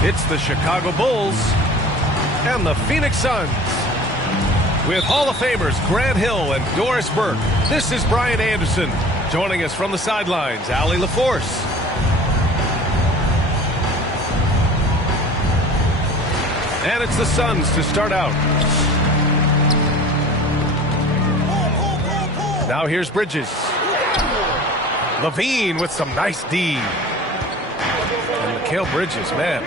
It's the Chicago Bulls and the Phoenix Suns. With Hall of Famers Grant Hill and Doris Burke, this is Brian Anderson. Joining us from the sidelines, Allie LaForce. And it's the Suns to start out. Now here's Bridges. Levine with some nice D. And Mikal Bridges, man.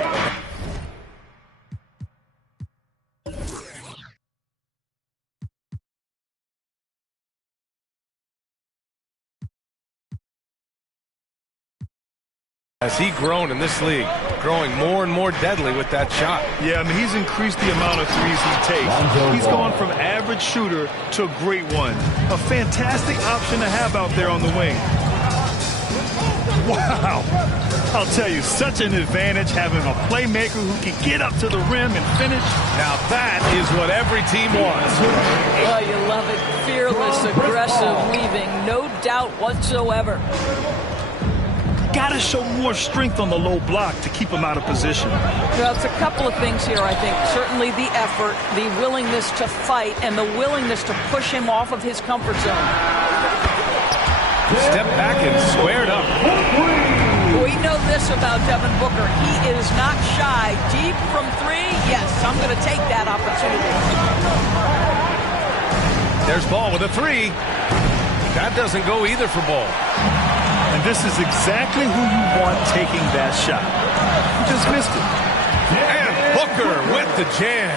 Has he grown in this league, growing more and more deadly with that shot. Yeah, I mean, he's increased the amount of threes he takes. He's gone from average shooter to a great one. A fantastic option to have out there on the wing. Wow. I'll tell you, such an advantage having a playmaker who can get up to the rim and finish. Now that is what every team wants. Oh, you love it. Fearless, aggressive, weaving. No doubt whatsoever. Got to show more strength on the low block to keep him out of position. Well, it's a couple of things here, I think. Certainly the effort, the willingness to fight, and the willingness to push him off of his comfort zone. Step back and squared up. We know this about Devin Booker. He is not shy. Deep from three, yes, I'm going to take that opportunity. There's Ball with a three. That doesn't go either for Ball. And this is exactly who you want taking that shot. He just missed it. And Booker with the jam.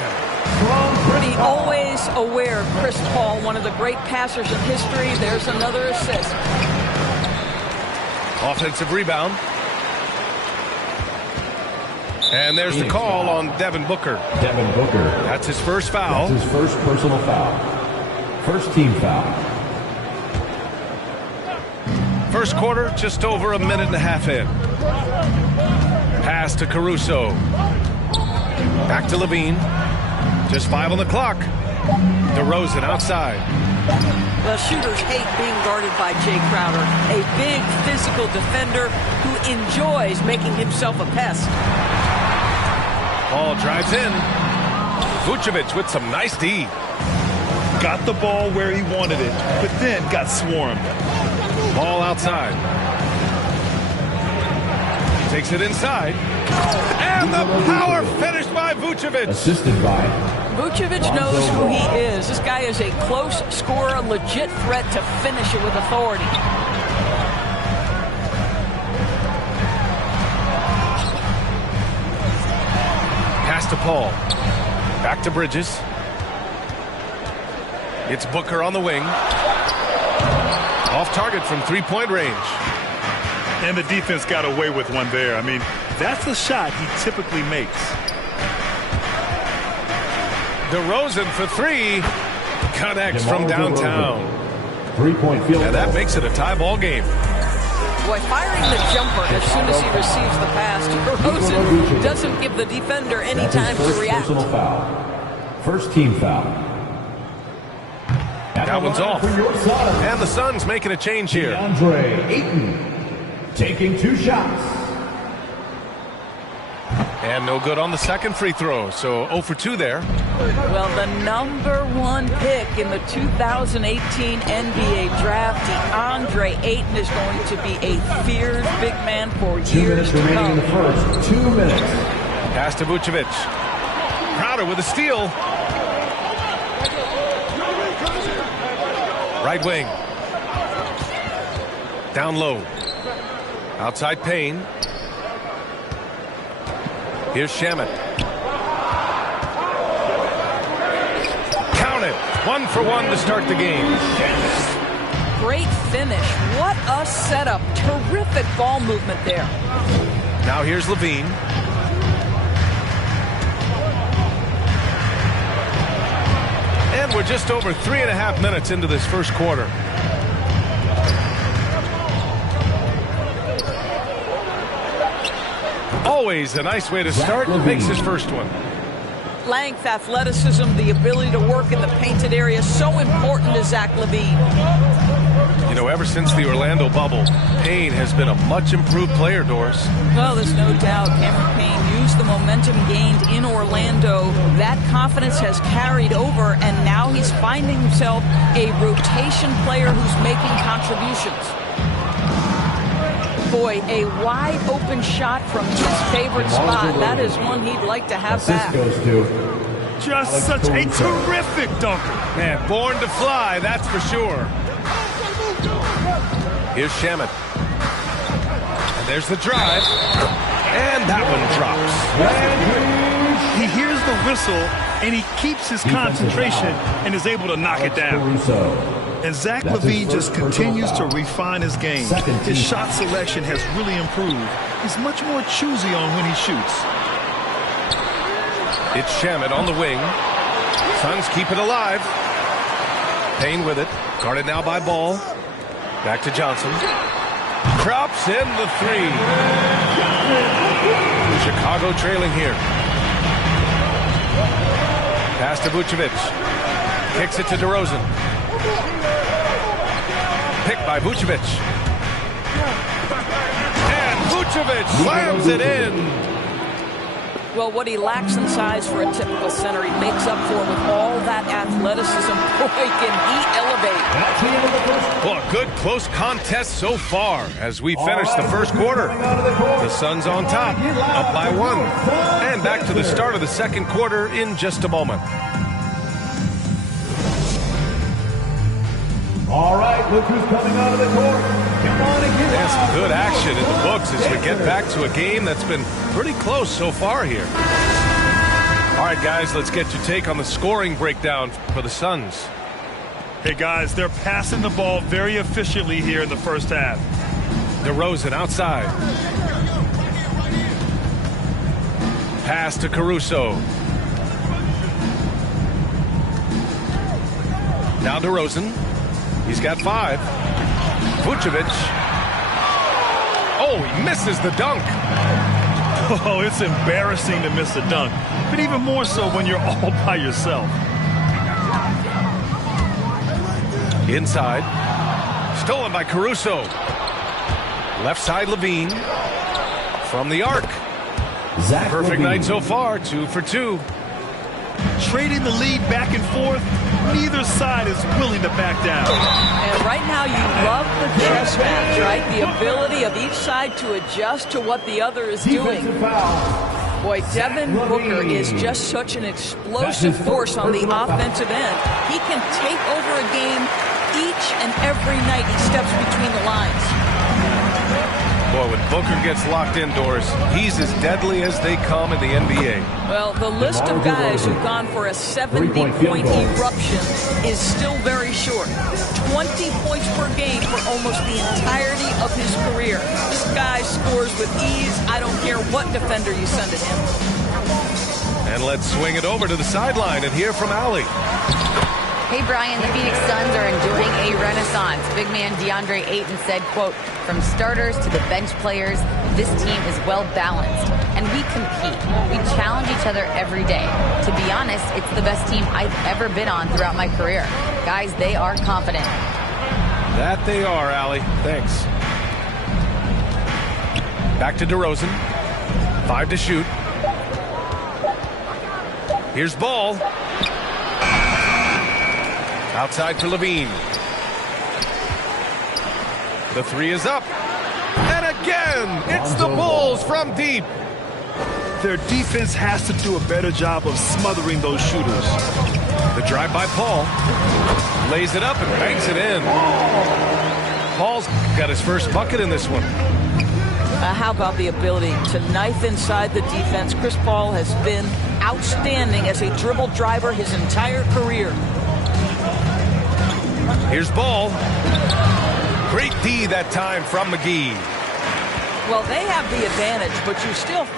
Pretty always aware of Chris Paul, one of the great passers in history. There's another assist. Offensive rebound. And there's the call on Devin Booker. Devin Booker. That's his first foul. That's his first personal foul. First team foul. First quarter, just over a minute and a half in. Pass to Caruso. Back to Levine. Just 5 on the clock. DeRozan outside. Well, shooters hate being guarded by Jay Crowder, a big physical defender who enjoys making himself a pest. Ball drives in. Vucevic with some nice D. Got the ball where he wanted it, but then got swarmed. Ball outside. Takes it inside. And the power finish by Vucevic. Assisted by. Vucevic knows who he is. This guy is a close scorer, legit threat to finish it with authority. Pass to Paul. Back to Bridges. It's Booker on the wing. Off target from three-point range. And the defense got away with one there. I mean, that's the shot he typically makes. DeRozan for three. Connects from downtown. 3-point field goal. And that makes it a tie ball game. Boy, firing the jumper as soon as he receives the pass. DeRozan doesn't give the defender any time to react. Personal foul. First team foul. That one's off. And the Suns making a change here. Andre Ayton taking 2 shots. And no good on the second free throw. So 0 for 2 there. Well, the #1 pick in the 2018 NBA draft, DeAndre Ayton, is going to be a feared big man for years 2 minutes to remaining come. in the first. 2 minutes. Pass to Vucevic. Crowder with a steal. Right wing. Down low. Outside Payne. Here's Shamet. Count it. 1 for 1 to start the game. Great finish. What a setup. Terrific ball movement there. Now here's Levine. And we're just over 3.5 minutes into this first quarter. Always a nice way to start. Makes his first one. Length, athleticism, the ability to work in the painted area, so important to Zach LaVine. You know, ever since the Orlando bubble, Payne has been a much improved player, Doris. Well, there's no doubt Cameron Payne used the momentum gained in Orlando. That confidence has carried over, and now he's finding himself a rotation player who's making contributions. Boy, a wide open shot from his favorite spot. That is one he'd like to have back. Just such a terrific dunker. Man, born to fly, that's for sure. Here's Shamet. And there's the drive. And that one drops. He hears the whistle, and he keeps his concentration and is able to knock it down. And Zach LaVine just continues to refine his game. His shot selection has really improved. He's much more choosy on when he shoots. It's Shamet on the wing. Suns keep it alive. Payne with it. Guarded now by Ball. Back to Johnson. Drops in the three. Chicago trailing here. Pass to Vucevic. Kicks it to DeRozan. Picked by Vucevic. And Vucevic slams it in. Well, what he lacks in size for a typical center, he makes up for with all that athleticism. Boy, can he elevate. Well, a good close contest so far as we finish the first quarter. The Suns on top, up by 1. And back to the start of the second quarter in just a moment. All right, look who's coming out of the court. Come on and get There's out. some good action in the books as we get back to a game that's been pretty close so far here. All right, guys, let's get your take on the scoring breakdown for the Suns. Hey, guys, they're passing the ball very efficiently here in the first half. DeRozan outside. Pass to Caruso. Now DeRozan. He's got 5. Vucevic. Oh, he misses the dunk. Oh, it's embarrassing to miss a dunk, but even more so when you're all by yourself. Inside. Stolen by Caruso. Left side LaVine. From the arc. Perfect night so far. 2 for 2. Trading the lead back and forth, neither side is willing to back down. And right now you love the chess match, right? The ability of each side to adjust to what the other is doing. Boy, Devin Booker is just such an explosive force on the offensive end. He can take over a game each and every night he steps between the lines. Boy, when Booker gets locked indoors, he's as deadly as they come in the NBA. Well, the list of guys who've gone for a 70-point eruption is still very short. 20 points per game for almost the entirety of his career. This guy scores with ease. I don't care what defender you send at him. And let's swing it over to the sideline and hear from Allie. Hey, Brian, the Phoenix Suns are enjoying a renaissance. Big man DeAndre Ayton said, quote, "From starters to the bench players, this team is well-balanced, and we compete. We challenge each other every day. To be honest, it's the best team I've ever been on throughout my career. Guys, they are confident." That they are, Allie. Thanks. Back to DeRozan. 5 to shoot. Here's Ball. Outside for LaVine. The 3 is up. And again, it's the Bulls from deep. Their defense has to do a better job of smothering those shooters. The drive by Paul. Lays it up and banks it in. Paul's got his first bucket in this one. How about the ability to knife inside the defense? Chris Paul has been outstanding as a dribble driver his entire career. Here's Ball. Great D that time from McGee. Well, they have the advantage, but you still